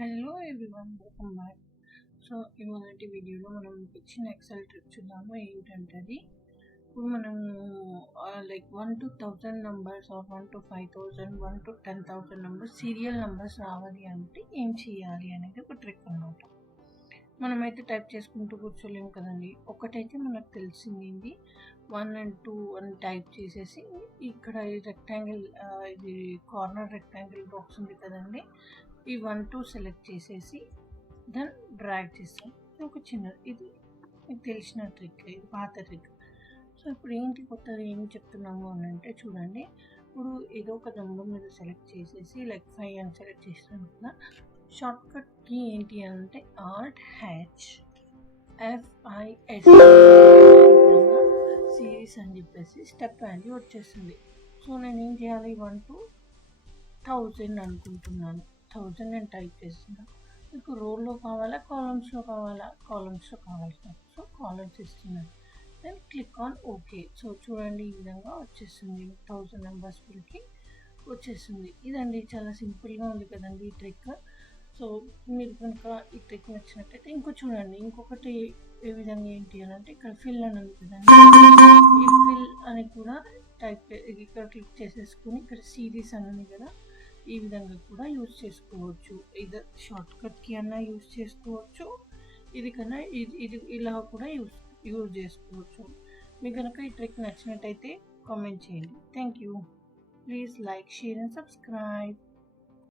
Hello everyone, welcome back. So ఇవాళ వీడియోలో మనం ఇచ్చిన ఎక్సెల్ ట్రిక్ చూద్దాము. ఏంటంటే అది ఇప్పుడు మనము like 1 to 1000 numbers or 1 to 5000, 1 to 10,000 numbers serial numbers రావాలి అంటే ఏం చేయాలి అనేది ఒక ట్రిక్ అన్నమాట. మనమైతే టైప్ చేసుకుంటూ కూర్చోలేము కదండి. ఒకటైతే మనకు తెలిసింది 1 and 2 అని టైప్ చేసేసి ఇక్కడ ఈ రెక్టాంగిల్ ఇది కార్నర్ రెక్టాంగిల్ బాక్స్ ఉంది కదండి, ఈ 1 2 సెలెక్ట్ చేసేసి దాన్ని డ్రాగ్ చేస్తాం. ఒక ఇది మీకు తెలిసిన ట్రిక్, ఇది పాత ట్రిక్. సో ఇప్పుడు ఏంటి కొత్తగా ఏం చెప్తున్నాము అని అంటే చూడండి, ఇప్పుడు ఏదో ఒక నెంబర్ మీద సెలెక్ట్ చేసేసి లైక్ 5 అని సెలెక్ట్ చేసినాం కదా. షార్ట్ కట్ కీ ఏంటి అంటే ALT-H FIS సిరీస్ అని చెప్పేసి స్టెప్ వాల్యూ వచ్చేస్తుంది. సో నేను ఏం చేయాలి, 1 to 1000 అనుకుంటున్నాను. 1000 నేను టైప్ చేస్తున్నాను. మీకు రోల్లో కావాలా కాలమ్స్లో కావాలా? కాలమ్స్లో కావాలి. సో కాలమ్స్ ఇస్తున్నాను. Then click on okay. So చూడండి, ఈ విధంగా వచ్చేస్తుంది. 1000 నెంబర్స్ వరకు వచ్చేస్తుంది. ఇదండి, చాలా సింపుల్గా ఉంది కదండి ఈ ట్రిక్. సో మీరు కనుక ఈ ట్రిక్ నచ్చినట్టయితే చూడండి, ఇంకొకటి ఏ విధంగా ఏంటి అని అంటే ఇక్కడ ఫిల్ అని ఉంది కదండి. ఈ ఫిల్ అని కూడా టైప్ ఇక్కడ క్లిక్ చేసేసుకుని ఇక్కడ సిరీస్ అని ఉంది కదా, ఈ విధంగా కూడా యూజ్ చేసుకోవచ్చు. ఇది షార్ట్ కట్ కి అన్నా యూజ్ చేసుకోవచ్చు, ఇది కన్నా ఇది ఇలా కూడా యూజ్ చేసుకోవచ్చు. మీకు కనుక ఈ ట్రిక్ నచ్చినట్టయితే కామెంట్ చేయండి. Thank you. Please like, share and subscribe.